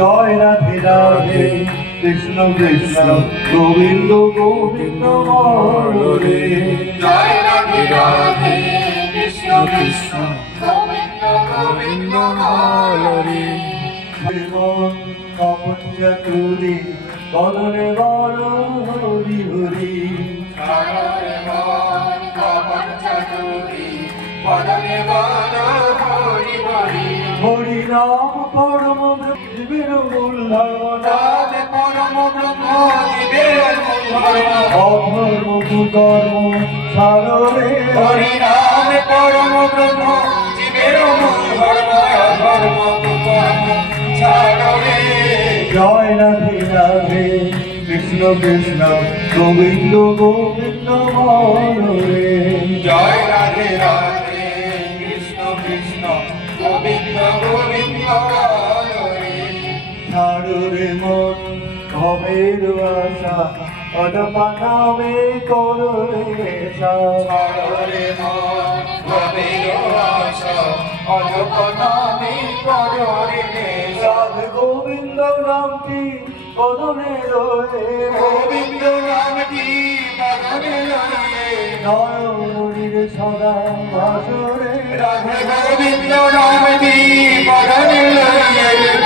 জয় রাধে রাধে কৃষ্ণ কৃষ্ণ গোবিন্দ গোবিন্দ হরে জয় রাধে রাধে কৃষ্ণ কৃষ্ণ গোবিন্দ গোবিন্দ হরে জীবন কপঞ্চতুরি বদনে বড় হরি হরি সাগরে মন কমল চতুরি বদনে বল হরি হরি হরি নাম পরম জীবের মূল ধর্ম নাম পরম ব্রহ্ম জীবের মূল ধর্ম অধর্ম কুকর্ম সাগরে হরি নাম পরম ব্রহ্ম জীবের মূল ধর্ম অধর্ম কুকর্ম সাগরে জয় রাধে রাধে কৃষ্ণ কৃষ্ণ গোবিন্দ গোবিন্দ হরে জয় রাধে রাধে কৃষ্ণ কৃষ্ণ গোবিন্দ গোবিন্দ হরে ছাড়রে মন ভবের আশা অদপা নামে কররে হরে মন ভবের আশা অজপনামে কররে রাধে গোবিন্দ নামটি বদনে রয়ে গোবিন্দ নামটি বদনে লয়ে নয়নের সদা ভাসরে রাধে গোবিন্দ নামটি বদনে লয়ে